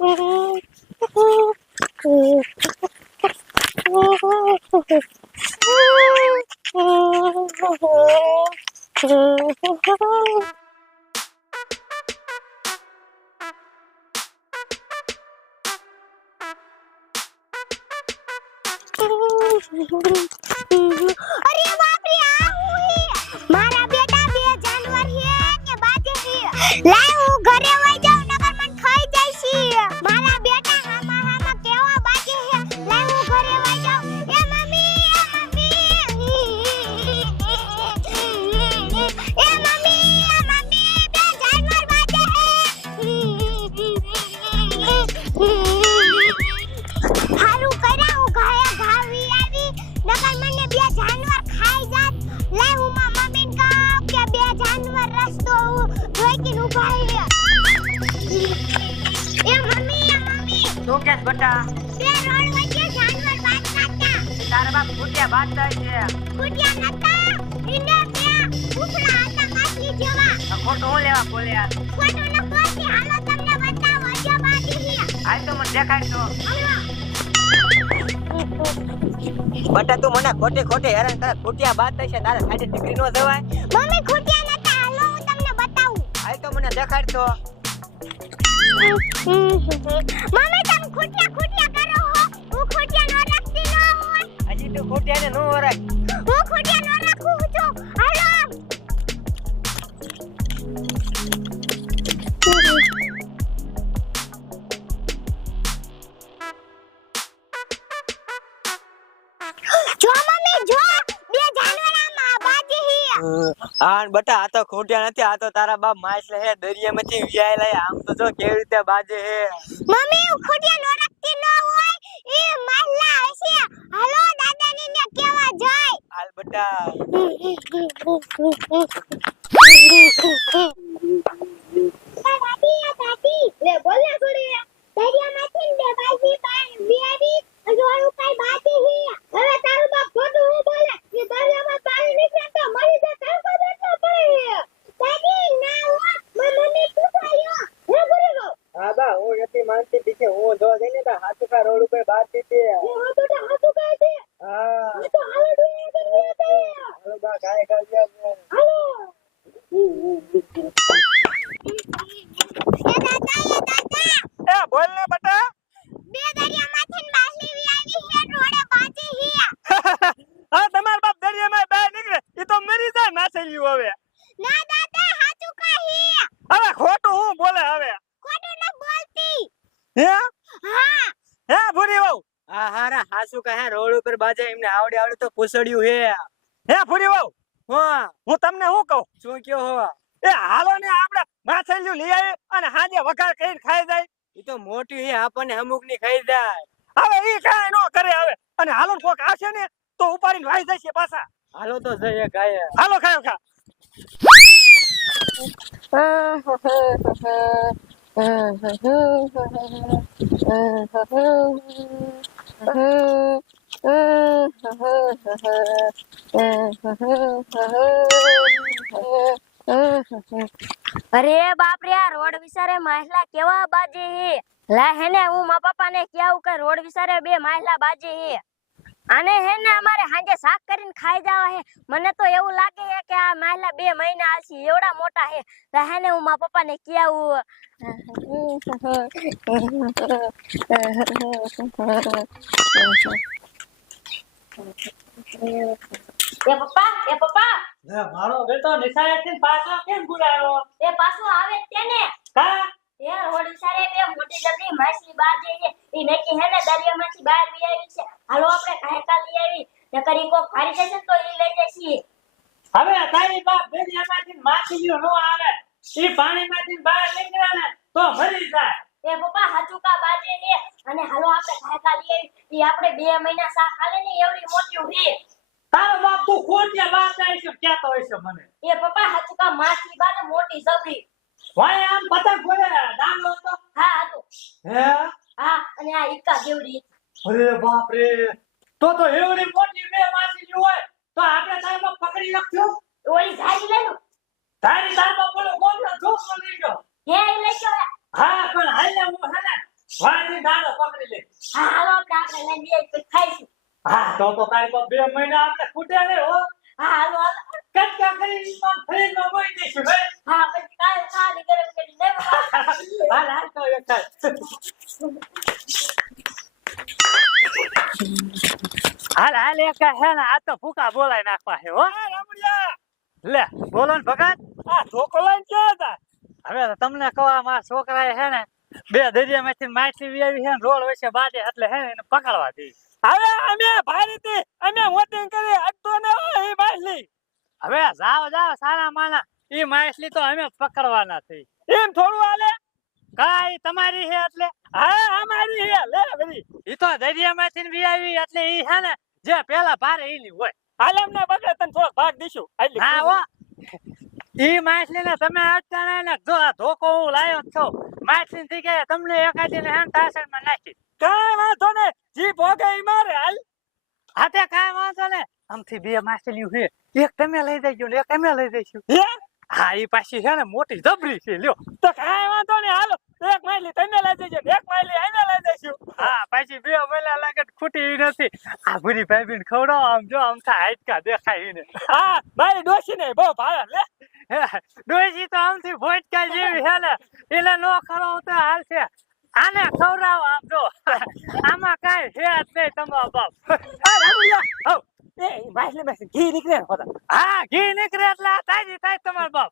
અરે બાપ રે આ હું હે મારા બેટા બે જાનવર હે કે બાજે હે લાય હું ઘરે વઈ જાઉં નકર મન ખાઈ જાય છી મારા બેટા હામાં કેવા બાજે હે લાય હું ઘરે વઈ જાઉં એ મમ્મી બે જાનવર બાજે હે હારું કર્યા હું ઘાયા ઘાવી આવી નકર મને બે જાનવર ખાઈ જાત લે હું માં મમ્મીને કહું કે બે જાનવર રસ્તો રોકીને ઊભા હે એ મમ્મી તું કેસ બટા બે રોડ વચ્ચે જાનવર બાત કરતા તારા બાપ ફૂટ્યા બાંધતા છે ફૂટ્યા નતા ઇને બે ઉફળા હતા માછલી જેવા ખોટું હું લેવા બોલ્યા ખોટું ન બોલતી હાલો તમને બતાવો જો બાકી હે આય તો મને દેખાય તો હાલો બટા તું મને ખોટે હેરાન કરે ફૂટ્યા બાંધતા છે તારે સાઈડે ટીકરી નો જવાય મમ્મી ખોટ્યા નતા હાલો હું તમને બતાવું આય તો મને દેખાડ તો મમ્મી તમે ખોટ્યા કરો હો હું ખોટ્યા નો રાખતી ન હોય હજી તું ફૂટ્યા ને નો ઓરાય હું ખોટ્યા નો રાખું છું હાલો જો મમ્મી જો બે જાનવર આમાં બાજી હી હા બટા આ તો ખોટ્યા નથી આ તો તારા બાપ માછલે હે દરિયામાંથી વિયાયેલા આમ તો જો કેવી રીતે બાજે હે મમ્મી હું ખોટ્યા નો રાખતી ન હોય એ મહિલા હશે હાલો દાદાની ને કેવા જાય હાલ બટા દાદી લે બોલ ને છોડી દરિયામાંથી બે બાજી પાણી વિયાવી અજોળું કઈ બાજી હી હવે તારું બાપ ખોટું હું બોલે કે દરિયામાં પાણી નીકળે તો મરી જાય તારું બાપ એટલો પડે દાદી ના હો મમ્મી પૂછાયો હે બોલી ગો હા બા હું નથી માનતી દીકે હું જો જઈને તો હાથુકા રોડ ઉપર બાંધી દે હા તો હાથું કહે છે હા હું તો હાલો ડોયા કરી દે હાલો બા કાય કર્યા હાલો એ દાદા એ બોલ ને બટા બે દરિયામાંથી માછલી વિયાવી હે રોડે બાજી હી હા તમાર બાપ દરિયામાં બહાર નીકળે ઈ તો મરી જાય માછલીઓ હવે ના દાદા હાચું કહી હવે ખોટું હું બોલે હવે ખોટું ન બોલતી હે હા હે ભૂરી વહુ હા હારા હાસુ કહે રોડ ઉપર બાજે એમને આવડે તો પૂછડ્યું હે ભૂરી વહુ હા હું તમને શું કહું શું કયો હો એ હાલો ને આપણે માછલીઓ લઈ આવી અને હાજે વઘાર કરીને ખાઈ જાય ઈ તો મોટી હે આપણને અમુક ની ખાઈ જાય હવે ઈ કાઈ નો કરે હવે અને હાલો કોક આવશે ને તો ઉપાડીને વાઈ જશે પાછા હાલો તો જઈએ ખાય હાલો ખાયો ખા અરે બાપ રે આ રોડ વિસારે માછલા કેવા બાજે હે લા હેને હું મા પપ્પા ને કેવું કે રોડ વિસારે બે માછલા બાજે હે આને હેને અમારે હાંજે શાક કરીને ખાઈ જાવા હે મને તો એવું લાગે હે કે આ માછલા 2 મહિના આલસી એવડા મોટા હે લા હેને હું મા પપ્પા ને કેવું એ પપ્પા મારો બેટો નિશાળેથી પાછો કેમ બોલાયો એ પાછો આવે તેને કા એ રોડ વિસારે બે મોટી જબરી માછલી બાજે હે ઈ નકી હેને દરિયામાંથી બહાર વી આવી છે હાલો આપણે કાયકા લઈ આવી નકર ઈ કો ફારી જશે તો ઈ લઈ જશે હવે તારી બાપ દરિયામાંથી માછલીઓ નો આવે ઈ પાણીમાંથી બહાર નીકળે ને તો મરી જાય એ પપ્પા હાચુકા બાજે હે અને હાલો આપણે કાયકા લઈ આવી ઈ આપણે 2 મહિના શાક ખાલે ને એવડી મોટી હે તારો બાપ તું ખોટિયા વાત થાય છે કહેતો હોય છે મને એ પપ્પા હાચુકા માછલી બાને મોટી જબરી વાય આમ પતંગ બોલે ડાંગલો તો હા હતું હે હા અને આ ઈકા દેવડી અરે બાપ રે તો એવડી મોટી બે માછલી હોય તો આપણે તારમાં પકડી રાખજો ઓલી ઝાડી લેનો તારી તારમાં બોલો ગોમનો જોખો લઈ ગયો હે ઈ લઈ ગયો હા પણ હાલે હું હાલે માછલી દાડો પકડી લે. હા હાલો આપણે લઈને જઈએ તો ખાઈશું. હા તો તારી તો 2 મહિના આપણે ખૂટ્યા ને હો. હા હાલો હાલો. કટકા કરી પણ ફ્રીજમાં મૂકી દઈશું ભાઈ. હા પછી કાલે ખાલી ગરમ કરી દેવા. હાલ તો એક હાલ એક હે ને આ તો ભૂકા બોલાય નાખવા હે હો. રમડિયા લે બોલો ને ભગત. આ ધોકો લઈને ક્યાં હતા? હવે તો તમને કહો આ મારા છોકરાએ હે ને 2 દરિયામાંથી માછલી વી હે ને રોડ વચ્ચે બાજે એટલે હે ને એને પકડવા દી. હવે અમે ભારીતી અમે વોટિંગ કરી અટતો ને એ માછલી. હવે જાવ સારા માના ઈ માછલી તો અમે પકડવાના થઈ. એમ થોડું હાલે કાઈ તમારી હે એટલે. હા અમારી હે લે બધી. ઈ તો દરિયામાંથી વી આવી એટલે ઈ હે ને જે પેલા ભારે ઈની હોય. હાલ એમને બગડે તને થોડો ભાગ દઈશું. હા હો ઈ માછલી ને તમે અટકાણે ને જો આ ધોકો હું લાયો છો. માછલી થી કે તમને એકાદી ને હેન તાસણ માં નાખી. કાઈ વાંધો ને જી ભોગે ઈ મારે હાલ. હાતે કાઈ વાંધો ને આમથી 2 માછલીઓ છે. એક તમે લઈ જજો ને એક અમે લઈ જઈશું. હે હા ઈ પાછી છે ને મોટી જબરી છે લ્યો. તો કાઈ વાંધો ને હાલો એક માછલી તમે લઈ જજો ને એક માછલી અમે લઈ જઈશું. હા પાછી 2 મહિના લાગે ખૂટી નથી. આ ભૂરી ભાઈબીન ખવડાવો આમ જો આમથા હાઈટકા દેખાય ને. હા મારી ડોશી ને બહુ ભાવે લે. ડોશી તો આમથી ભોટકા જેવી છે ને એને નો ખવડાવો તો હાલશે. આને ખવડાવો આમ જો આમાં કાઈ છે જ નહીં તમારો બાપ. એ માછલી ઘી નીકળે. હા ઘી નીકળે એટલે તાજી થાય તમારો બાપ.